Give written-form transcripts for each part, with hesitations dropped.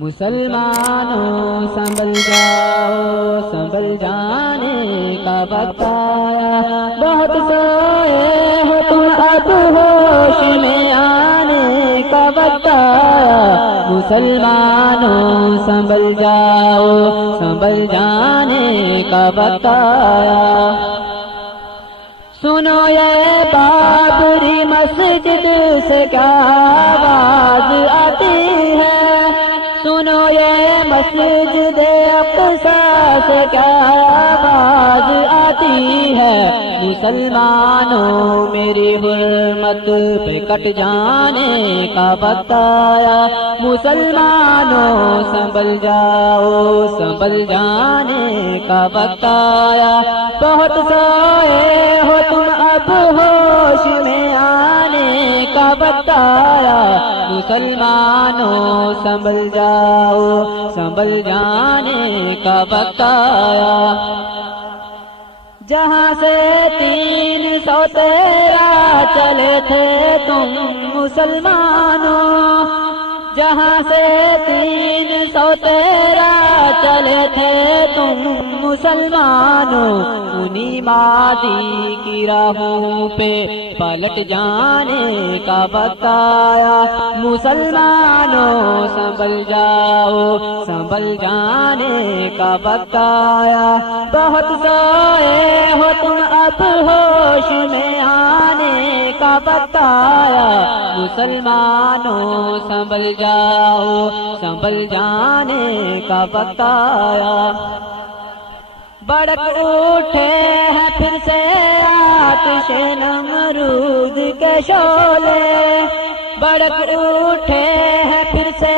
مسلمانوں سنبھل جاؤ، سنبھل جانے کا وقت آیا، بہت سوئے ہو تم اب ہوش میں آنے کا وقت آیا، مسلمانوں سنبھل جاؤ، سنبھل جانے کا وقت آیا۔ سنو یہ بابری مسجد سے کیا آواز آتی ہے، سنو یہ مسجد اقصیٰ سے کیا آواز آتی ہے، مسلمانوں میری حرمت پہ کٹ جانے کا وقت آیا، مسلمانوں سنبھل جاؤ، سنبھل جانے کا وقت آیا، بہت سوئے ہو تم اب ہوش میں آنے کا وقت آیا، مسلمانوں سنبھل جاؤ، سنبھل جانے کا وقت آیا۔ جہاں سے 313 چلے تھے تم مسلمانوں، جہاں سے 313 چلے تھے تم مسلمانوں، انہی مادی کی راہوں پہ پلٹ جانے کا وقت آیا، مسلمانوں سنبھل جاؤ، سنبھل جانے کا وقت آیا، بہت سوئے ہو تم اب ہوش میں آنے کا وقت آیا، مسلمانوں سنبھل جاؤ، سنبھل جانے کا وقت آیا۔ بڑک اٹھے ہیں پھر سے آتش نمرود کے شعلے، بڑک اٹھے ہیں پھر سے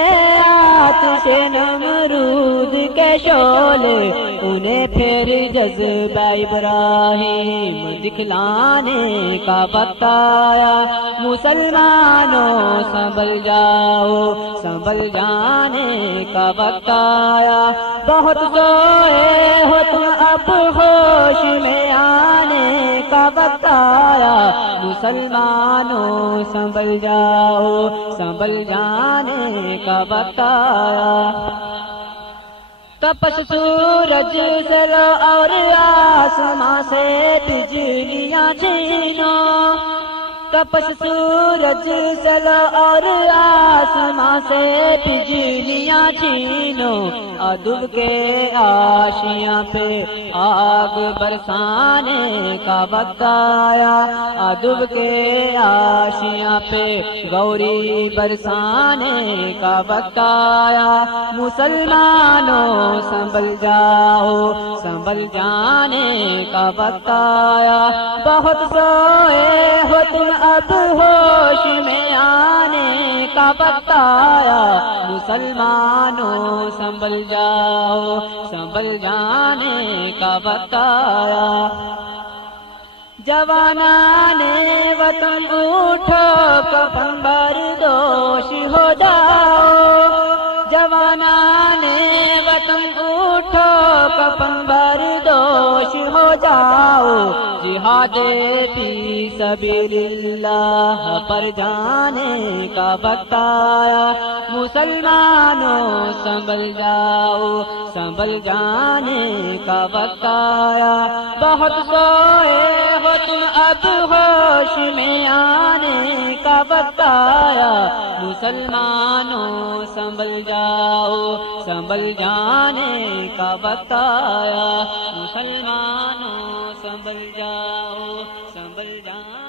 آتش نمرود کے شعلے، انہیں پھر جذبہ ابراہیم دکھلانے کا وقت آیا، مسلمانوں سنبھل جاؤ، سنبھل جانے کا وقت آیا، بہت سوئے ہو تم اب ہوش میں آنے کا وقت آیا، مسلمانوں سنبھل جاؤ، سنبھل جانے کا وقت آیا۔ تپس سورج سے لو اور آسماں سے بجلیاں چھینو، تپس سورج سے لو اور آسماں سے بجلیاں چھینو، عدو کے آشیاں پہ آگ برسانے کا وقت آیا، عدو کے آشیاں پہ گوری برسانے کا وقت آیا، مسلمانوں سنبھل جاؤ، سنبھل جانے کا وقت آیا، بہت سوئے ہو تم اب ہوش میں آنے کا وقت آیا، مسلمانوں سنبھل جاؤ، سنبھل جانے کا وقت آیا۔ جوانان وطن اٹھو کفن بردوش ہو جاؤ، جوانان وطن اٹھو کفن بردوش ہو جاؤ، جہاد فی سبیل اللہ پر جانے کا وقت آیا، مسلمانوں سنبھل جاؤ، سنبھل جانے کا وقت آیا، بہت سوئے ہو تم اب ہوش میں آنے کا وقت آیا، مسلمانوں سنبھل جاؤ، سنبھل جانے کا وقت آیا، مسلمانوں سنبھل جاؤ، سنبھل جاؤ۔